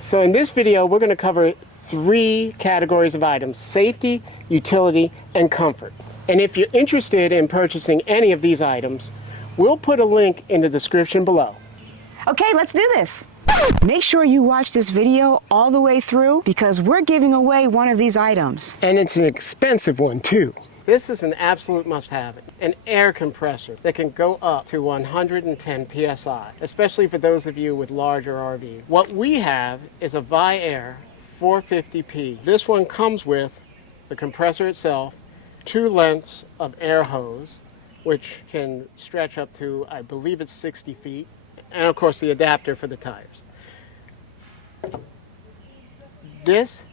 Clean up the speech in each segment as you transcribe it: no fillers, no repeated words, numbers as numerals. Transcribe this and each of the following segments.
So in this video, we're going to cover 3 categories of items: safety, utility, and comfort. And if you're interested in purchasing any of these items, we'll put a link in the description below. Okay, let's do this. Make sure you watch this video all the way through because we're giving away one of these items. And it's an expensive one too. This is an absolute must-have, an air compressor that can go up to 110 psi, especially for those of you with larger RVs. What we have is a Viair 450p. This one comes with the compressor itself, 2 lengths of air hose, which can stretch up to, I believe it's 60 feet, and of course the adapter for the tires. This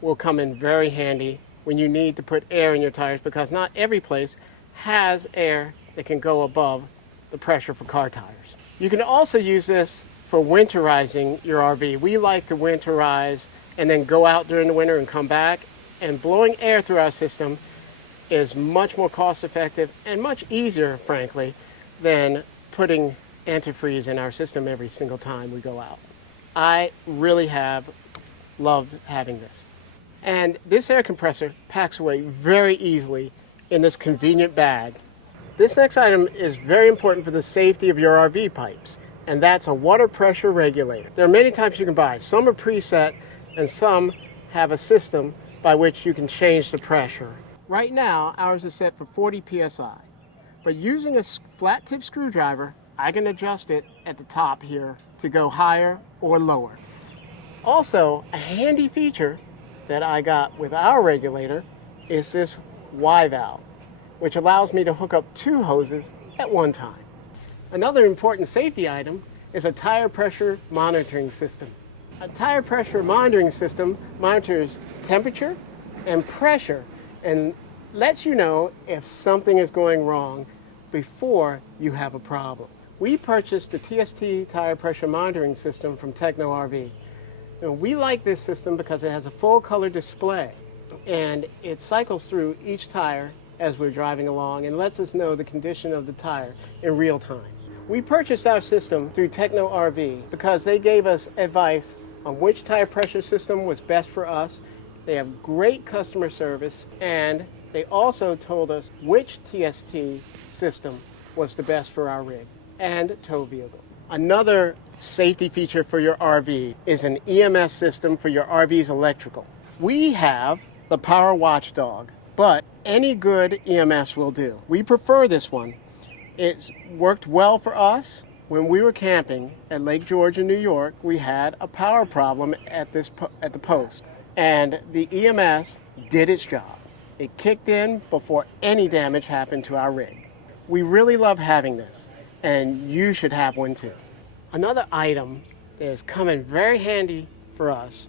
will come in very handy when you need to put air in your tires, because not every place has air that can go above the pressure for car tires. You can also use this for winterizing your RV. We like to winterize and then go out during the winter and come back, and blowing air through our system is much more cost effective and much easier, frankly, than putting antifreeze in our system every single time we go out. I really have loved having this. And this air compressor packs away very easily in this convenient bag. This next item is very important for the safety of your RV pipes, and that's a water pressure regulator. There are many types you can buy. Some are preset, and some have a system by which you can change the pressure. Right now, ours is set for 40 psi, but using a flat tip screwdriver, I can adjust it at the top here to go higher or lower. Also, a handy feature that I got with our regulator is this Y valve, which allows me to hook up 2 hoses at one time. Another important safety item is a tire pressure monitoring system. A tire pressure monitoring system monitors temperature and pressure and lets you know if something is going wrong before you have a problem. We purchased the TST tire pressure monitoring system from Techno RV. And we like this system because it has a full color display and it cycles through each tire as we're driving along and lets us know the condition of the tire in real time. We purchased our system through Techno RV because they gave us advice on which tire pressure system was best for us. They have great customer service, and they also told us which TST system was the best for our rig and tow vehicle. Another safety feature for your RV is an EMS system for your RV's electrical. We have the Power Watchdog, but any good EMS will do. We prefer this one. It's worked well for us. When we were camping at Lake George in New York, we had a power problem at the post, and the EMS did its job. It kicked in before any damage happened to our rig. We really love having this, and you should have one too. Another item that is coming very handy for us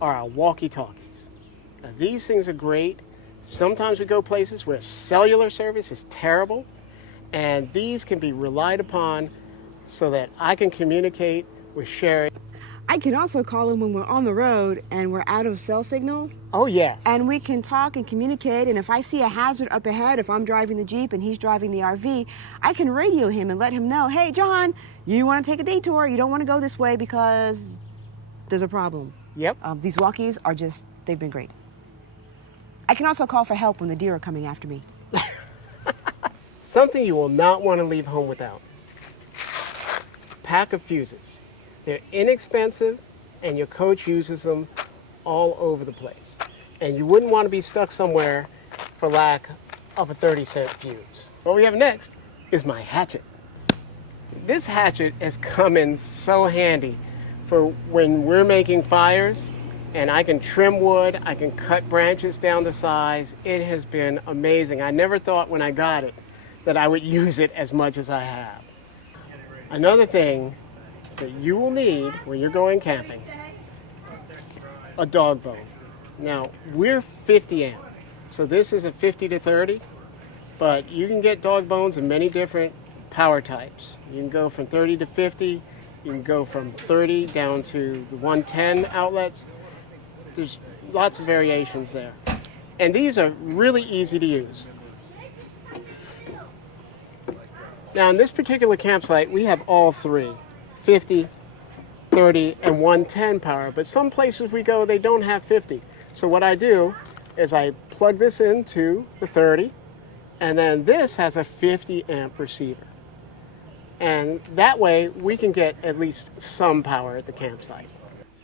are our walkie-talkies. Now, these things are great. Sometimes we go places where cellular service is terrible, and these can be relied upon so that I can communicate with Sherry. I can also call him when we're on the road and we're out of cell signal. Oh, yes. And we can talk and communicate, and if I see a hazard up ahead, if I'm driving the Jeep and he's driving the RV, I can radio him and let him know, hey, John, you want to take a detour, you don't want to go this way because there's a problem. Yep. These walkies are just, they've been great. I can also call for help when the deer are coming after me. Something you will not want to leave home without. Pack of fuses. They're inexpensive, and your coach uses them all over the place. And you wouldn't want to be stuck somewhere for lack of a 30-cent fuse. What we have next is my hatchet. This hatchet has come in so handy for when we're making fires, and I can trim wood, I can cut branches down to size. It has been amazing. I never thought when I got it that I would use it as much as I have. Another thing that you will need when you're going camping, a dog bone. Now, we're 50 amp, so this is a 50 to 30, but you can get dog bones in many different power types. You can go from 30 to 50, you can go from 30 down to the 110 outlets. There's lots of variations there. And these are really easy to use. Now, in this particular campsite, we have all 3, 50, 30 and 110 power, but some places we go, they don't have 50. So what I do is I plug this into the 30, and then this has a 50 amp receiver. And that way we can get at least some power at the campsite.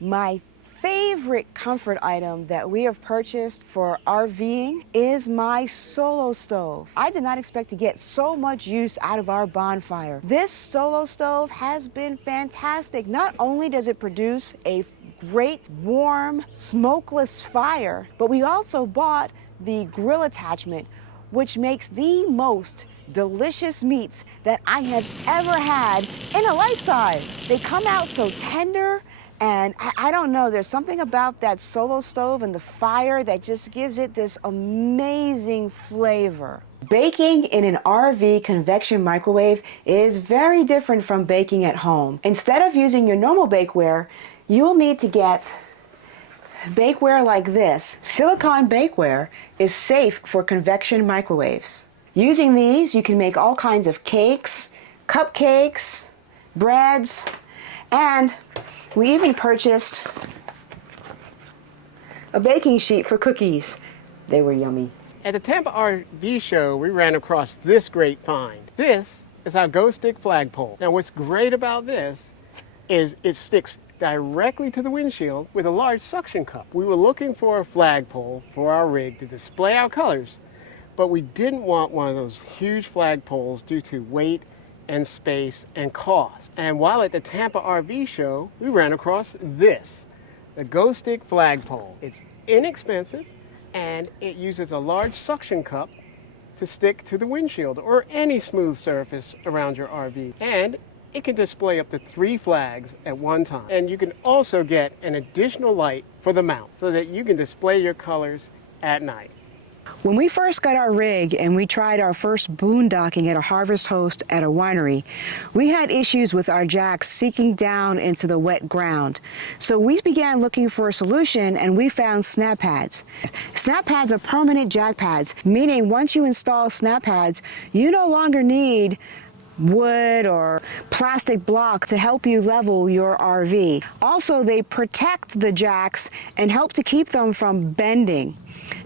My favorite comfort item that we have purchased for RVing is my solo stove. I did not expect to get so much use out of our bonfire. This solo stove has been fantastic. Not only does it produce a great, warm, smokeless fire, but we also bought the grill attachment, which makes the most delicious meats that I have ever had in a lifetime. They come out so tender, and I don't know, there's something about that solo stove and the fire that just gives it this amazing flavor. Baking in an RV convection microwave is very different from baking at home. Instead of using your normal bakeware, you will need to get bakeware like this. Silicone bakeware is safe for convection microwaves. Using these, you can make all kinds of cakes, cupcakes, breads, and we even purchased a baking sheet for cookies. They were yummy. At the Tampa RV show, we ran across this great find. This is our Go Stick flagpole. Now what's great about this is it sticks directly to the windshield with a large suction cup. We were looking for a flagpole for our rig to display our colors, but we didn't want one of those huge flagpoles due to weight and space and cost. And while at the Tampa RV show, we ran across this, the Go Stick flagpole. It's inexpensive and it uses a large suction cup to stick to the windshield or any smooth surface around your RV. And it can display up to 3 flags at one time. And you can also get an additional light for the mount so that you can display your colors at night. When we first got our rig and we tried our first boondocking at a harvest host at a winery, we had issues with our jacks sinking down into the wet ground. So we began looking for a solution and we found SnapPads. SnapPads are permanent jack pads, meaning once you install SnapPads, you no longer need wood or plastic block to help you level your RV. Also, they protect the jacks and help to keep them from bending.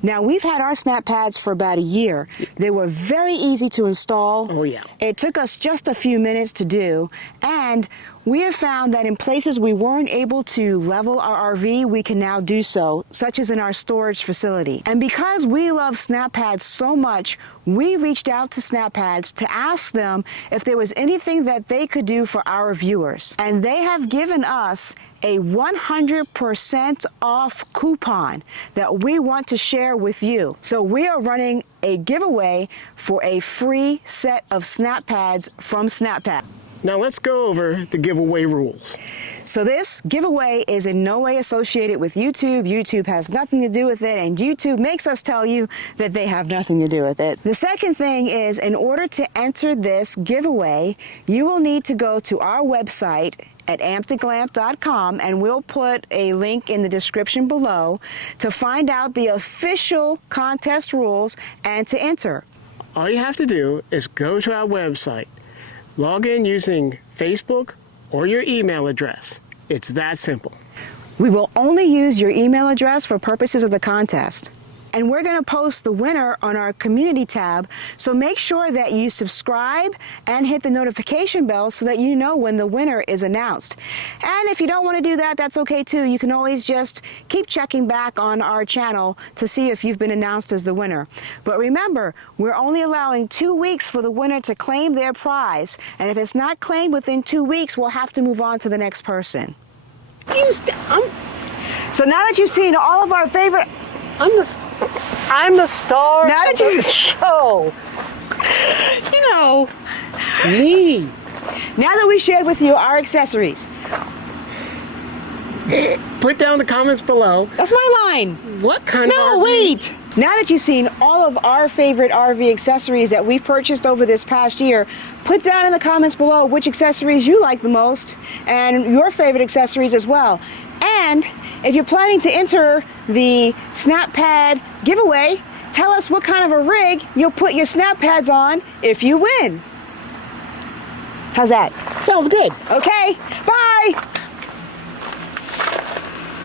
Now, we've had our SnapPads for about a year. They were very easy to install. Oh yeah. It took us just a few minutes to do, and we have found that in places we weren't able to level our RV, we can now do so, such as in our storage facility. And because we love SnapPads so much, we reached out to SnapPads to ask them if there was anything that they could do for our viewers. And they have given us a 100% off coupon that we want to share with you. So we are running a giveaway for a free set of SnapPads from SnapPad. Now let's go over the giveaway rules. So this giveaway is in no way associated with YouTube. YouTube has nothing to do with it, and YouTube makes us tell you that they have nothing to do with it. The second thing is, in order to enter this giveaway, you will need to go to our website at amptoglamp.com, and we'll put a link in the description below to find out the official contest rules and to enter. All you have to do is go to our website, log in using Facebook or your email address. It's that simple. We will only use your email address for purposes of the contest. And we're going to post the winner on our community tab, so make sure that you subscribe and hit the notification bell so that you know when the winner is announced. And if you don't want to do that, that's okay too. You can always just keep checking back on our channel to see if you've been announced as the winner. But remember, we're only allowing 2 weeks for the winner to claim their prize, and if it's not claimed within 2 weeks, we'll have to move on to the next person. So now that you've seen all of our favorite... I'm the star Now that of you- the show. You know, Me. now that we shared with you our accessories, Put down the comments below. that's my line. What kind of No, RV? wait. Now that you've seen all of our favorite RV accessories that we've purchased over this past year, put down in the comments below which accessories you like the most and your favorite accessories as well. And if you're planning to enter the SnapPad giveaway, tell us what kind of a rig you'll put your SnapPads on if you win. How's that? Sounds good. Okay, bye.